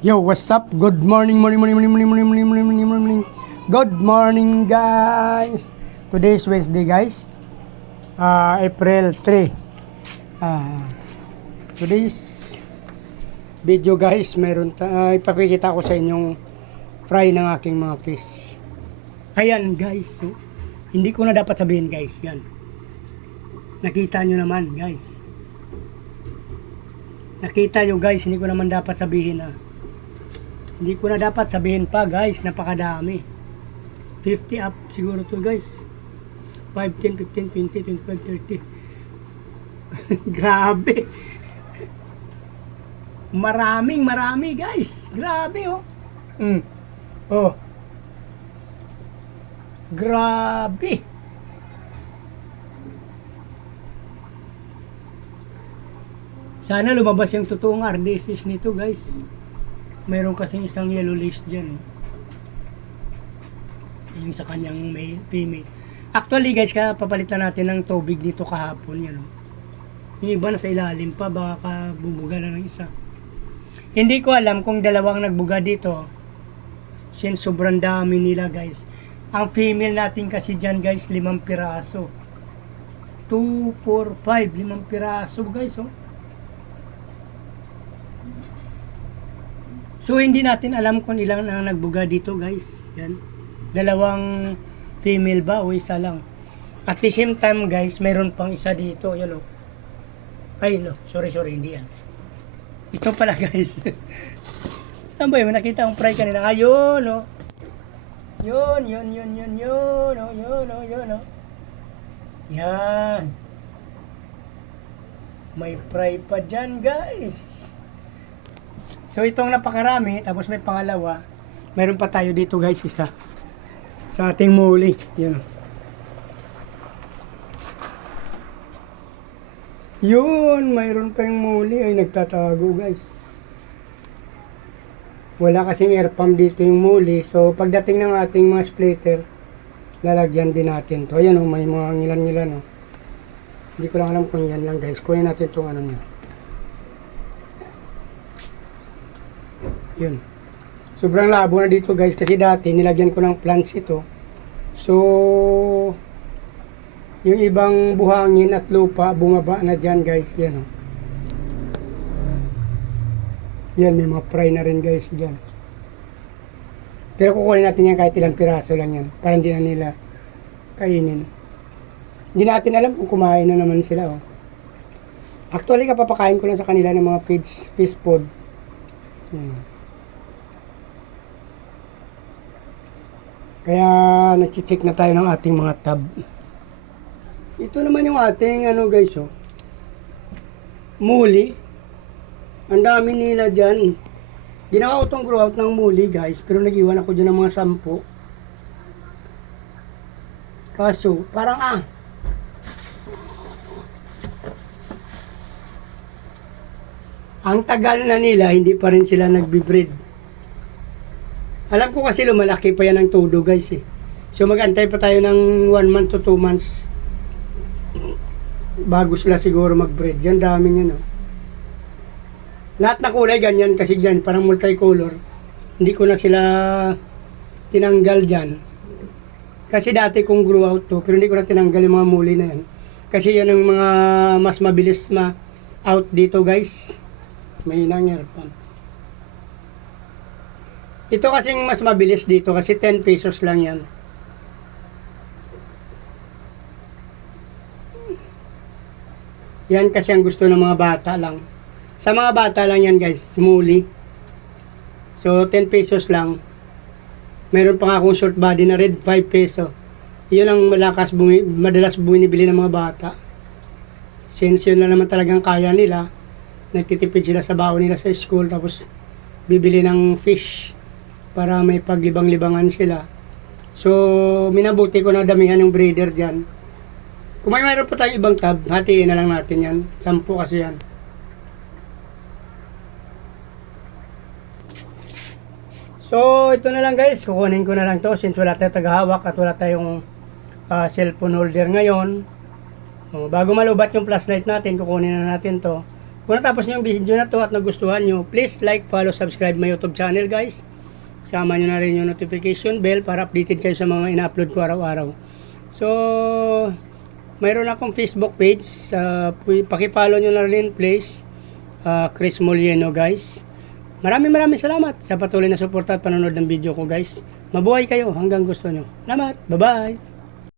Yo, what's up? Good morning, morning, morning, morning, morning, morning, morning, morning, morning, morning. Good morning, guys. Today is Wednesday, guys. April 3. Today's video, guys, ipapakita ko sa inyong fry ng aking mga fish. Ayan, guys. So, hindi ko na dapat sabihin, guys. Yan. Nakita nyo naman, guys. Nakita nyo, guys. Hindi ko naman dapat sabihin, Hindi ko na dapat sabihin pa, guys, napakadami. 50 up siguro to, guys. 5, 10, 15, 20, 25, 30. Grabe. Marami, guys. Grabe, oh. Oh. Grabe. Sana lumabas yung totoong RDSS nito, guys. Meron kasing isang yellow list dyan. Yung sa kanyang female. Actually, guys, papalitan natin ng tubig dito kahapon. Yan, yung iba na sa ilalim pa. Baka bubuga na ng isa. Hindi ko alam kung dalawang nagbuga dito. Since sobrang dami nila, guys. Ang female natin kasi dyan, guys, 5 piraso. 2, 4, 5. 5 piraso, guys, oh. So, hindi natin alam kung ilang na nagbuga dito, guys. Yan. Dalawang female ba o isa lang. At the same time, guys, mayroon pang isa dito. Yan, o. Ay, no. Sorry, hindi yan. Ito pala, guys. Saan ba yun? Nakita akong fry kanina. Ayun, o. Yun, o. Yan. May fry pa dyan, guys. So itong napakarami, tapos may pangalawa, meron pa tayo dito, guys, isa sa ating muli. Yun, mayroon pa yung muli ay nagtatago, guys. Wala kasing air pump dito yung muli, so pagdating ng ating mga splitter, lalagyan din natin to. Ayan, may mga ngilan, hindi ko lang alam kung yan lang, guys. Kunin natin itong ano niya. Yun. Sobrang labo na dito, guys, kasi dati nilagyan ko ng plants ito. So yung ibang buhangin at lupa bumaba na dyan, guys. Yan, yan, may mga fry na rin, guys, dyan. Pero kukunin natin yan kahit ilang piraso lang yan para hindi na nila kainin. Hindi natin alam kung kumain na naman sila, oh. Actually, kapapakain ko lang sa kanila ng mga fish food. Yan. Kaya nag-check na tayo ng ating mga tab. Ito naman yung ating guys, oh. Muli. Ang dami nila dyan. Ginawa ko itong grow out ng muli, guys, pero nag-iwan ako dyan ng mga 10. Kaso parang ang tagal na nila, hindi pa rin sila nagbi-breed. Alam ko kasi lumalaki pa yan ng todo, guys, eh. So mag-antay pa tayo ng 1 month to 2 months bago sila siguro mag-breed. Yan, dami yan, oh. Lahat na kulay ganyan kasi dyan, parang multicolor. Hindi ko na sila tinanggal dyan. Kasi dati kong grow out to, pero hindi ko na tinanggal yung mga muli na yan. Kasi yan ang mga mas mabilis out dito, guys. May air pump. Ito kasing mas mabilis dito kasi 10 pesos lang yan. Yan kasi ang gusto ng mga bata lang. Sa mga bata lang yan, guys, muli. So 10 pesos lang. Meron pa nga akong short body na red, 5 peso. Yun ang madalas binibili ng mga bata. Since yun na naman talagang kaya nila, nagtitipid sila sa baon nila sa school, tapos bibili ng fish para may paglibang-libangan sila. So minabuti ko na damihan yung breeder dyan. Kung mayroon pa tayong ibang tab, hatiin na lang natin yan. 10 kasi yan. So ito na lang, guys, kukunin ko na lang to since wala tayong tagahawak at wala tayong cellphone holder ngayon. Bago malubat yung flashlight natin, kukunin na natin to. kung natapos nyo yung video na to at nagustuhan nyo, please like, follow, subscribe my YouTube channel guys. Sama nyo na rin yung notification bell para updated kayo sa mga ina-upload ko araw-araw. So, mayroon akong Facebook page. Paki-follow nyo na rin please. Chris Molieno guys. Maraming salamat sa patuloy na suporta at panonood ng video ko guys. Mabuhay kayo hanggang gusto nyo. Salamat. Bye-bye.